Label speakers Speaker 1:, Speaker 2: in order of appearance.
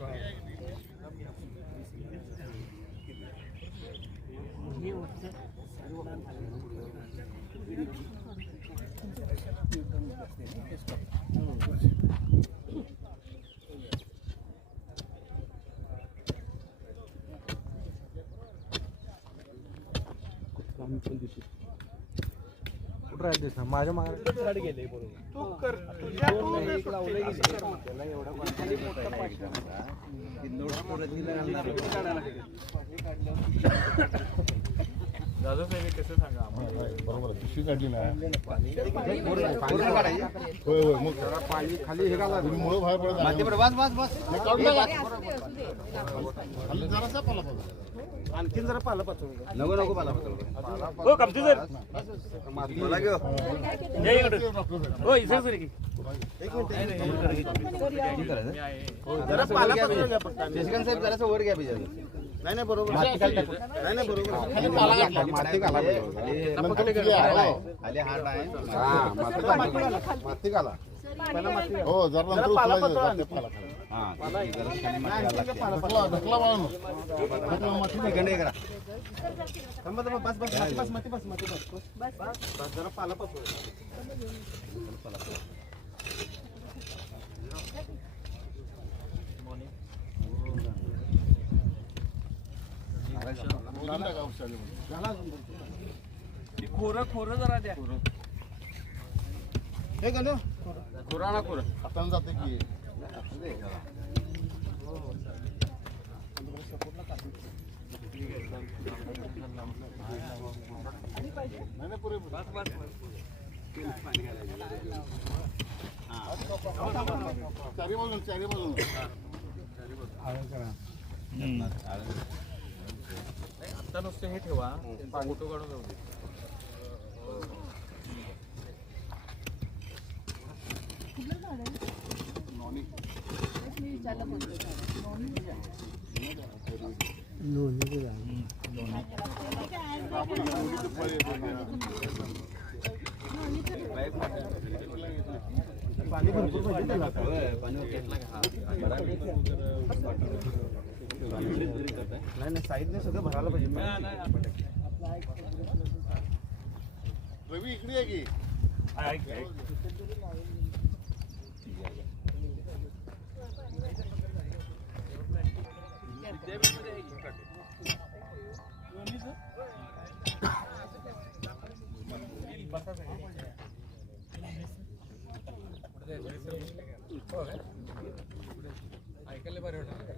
Speaker 1: I'm 26. कुठं राहतेस ना माझ्या मागे गेले
Speaker 2: साहेब कसं सांगा आम्हाला
Speaker 3: बरोबर आहे. पिशवी काढली ना. होय होय मग
Speaker 1: पाणी खाली हे घाला.
Speaker 3: तुम्ही मुळं बाहेर पडत आहे.
Speaker 1: बस बस बस.
Speaker 3: नाही, काढून टाका. खाली जरासा पाला पाहिजे.
Speaker 1: आणखीन जरा पाला पाचवलं
Speaker 4: नको नको मला
Speaker 2: हो कमते सर
Speaker 4: मला घेऊ
Speaker 2: या इकडे.
Speaker 3: डॉक्टर साहेब.
Speaker 2: हो इथे सर की
Speaker 1: जरा पाला फक्त
Speaker 4: शशिकांत साहेब जरासं वर घ्या पाहिजे
Speaker 1: नाही नाही बरोबर नाही नाही बरोबर हा,
Speaker 3: हो जरा.
Speaker 4: हा
Speaker 1: बस बस माती बस माती बस माती बस बस बस जरा पाला
Speaker 2: खोरं खोरं जरा द्या.
Speaker 1: हे गणू
Speaker 4: कुराणा कुर
Speaker 3: हातानं जाते की? नाही नाही पुरे चारी बाजून. चारी बाजून
Speaker 2: आता नुसतं हे ठेवा. फोटो काढून जाऊ दे.
Speaker 1: पाणी भरपूर पाहिजे त्याला. नाही नाही साईडने सगळं भरायला पाहिजे
Speaker 3: रवी इकडे आहे की?
Speaker 2: ऐक ऐक ऐकायला बरं